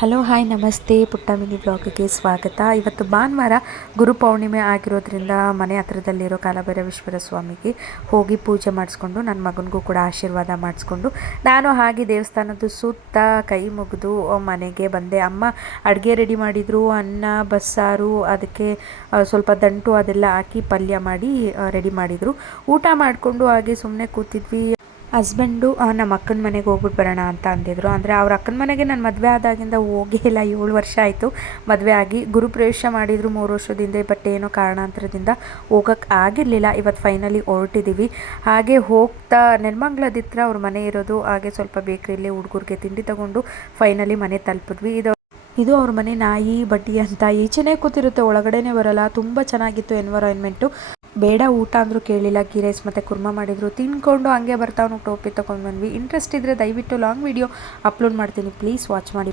Hello hi ನಮಸ್ತೆ ಪುಟ್ಟ mini ಬ್ಲಾಗ್ಗೆ ಸ್ವಾಗತ. ಇವತ್ತು ಭಾನುವಾರ ಗುರು ಪೌರ್ಣಿಮೆ ಆಗಿರೋದ್ರಿಂದ ಮನೆ ಹತ್ರದಲ್ಲಿರೋ ಕಾಲಭೈರವೇಶ್ವರ ಸ್ವಾಮಿಗೆ ಹೋಗಿ ಪೂಜೆ ಮಾಡಿಸ್ಕೊಂಡು ನನ್ನ ಮಗನಿಗೂ ಕೂಡ ಆಶೀರ್ವಾದ ಮಾಡಿಸ್ಕೊಂಡು ನಾನು ಹಾಗೆ ದೇವಸ್ಥಾನದ ಸುತ್ತ ಕೈ ಮುಗಿದು ಮನೆಗೆ ಬಂದೆ. ಅಮ್ಮ ಅಡುಗೆ ರೆಡಿ ಮಾಡಿದರು, ಅನ್ನ ಬಸ್ಸಾರು, ಅದಕ್ಕೆ ಸ್ವಲ್ಪ ದಂಟು ಅದೆಲ್ಲ ಹಾಕಿ ಪಲ್ಯ ಮಾಡಿ ರೆಡಿ ಮಾಡಿದರು. ಊಟ ಮಾಡಿಕೊಂಡು ಹಾಗೆ ಸುಮ್ಮನೆ ಕೂತಿದ್ವಿ. ಹಸ್ಬೆಂಡು ನಮ್ಮ ಅಕ್ಕನ ಮನೆಗೆ ಹೋಗ್ಬಿಟ್ಟು ಬರೋಣ ಅಂತ ಅಂದಿದ್ರು. ಅಂದರೆ ಅವ್ರ ಅಕ್ಕನ ಮನೆಗೆ ನಾನು ಮದುವೆ ಆದಾಗಿಂದ ಹೋಗೇ ಇಲ್ಲ. 7 ವರ್ಷ ಆಯಿತು ಮದುವೆ ಆಗಿ. ಗುರುಪ್ರವೇಶ ಮಾಡಿದರು 3 ವರ್ಷದಿಂದ, ಬಟ್ ಏನೋ ಕಾರಣಾಂತರದಿಂದ ಹೋಗೋಕ್ಕೆ ಆಗಿರಲಿಲ್ಲ. ಇವತ್ತು ಫೈನಲಿ ಹೊರಟಿದ್ದೀವಿ. ಹಾಗೆ ಹೋಗ್ತಾ ನೆಲಮಂಗ್ಲದಿತ್ರ ಅವ್ರ ಮನೆ ಇರೋದು. ಹಾಗೆ ಸ್ವಲ್ಪ ಬೇಕ್ರಿಯಲ್ಲಿ ಹುಡುಗರಿಗೆ ತಿಂಡಿ ತೊಗೊಂಡು ಫೈನಲಿ ಮನೆ ತಲುಪಿದ್ವಿ. ಇದು ಅವ್ರ ಮನೆ. ನಾಯಿ ಬಡ್ಡಿ ಅಂತ ಈಚೆನೇ ಕೂತಿರುತ್ತೆ, ಒಳಗಡೆನೇ ಬರೋಲ್ಲ. ತುಂಬ ಚೆನ್ನಾಗಿತ್ತು ಎನ್ವೈರನ್ಮೆಂಟು. ಬೇಡ ಊಟ ಅಂದರೂ ಕೇಳಿಲ್ಲ. ಗೀ ರೈಸ್ ಮತ್ತು ಕುರ್ಮಾ ಮಾಡಿದರು. ತಿನ್ಕೊಂಡು ಹಂಗೆ ಬರ್ತಾವನು ಟೋಪಿ ತೊಗೊಂಡು ಬಂದ್ವಿ. ಇಂಟ್ರೆಸ್ಟ್ ಇದ್ದರೆ ದಯವಿಟ್ಟು ಲಾಂಗ್ ವಿಡಿಯೋ ಅಪ್ಲೋಡ್ ಮಾಡ್ತೀನಿ, ಪ್ಲೀಸ್ ವಾಚ್ ಮಾಡಿ.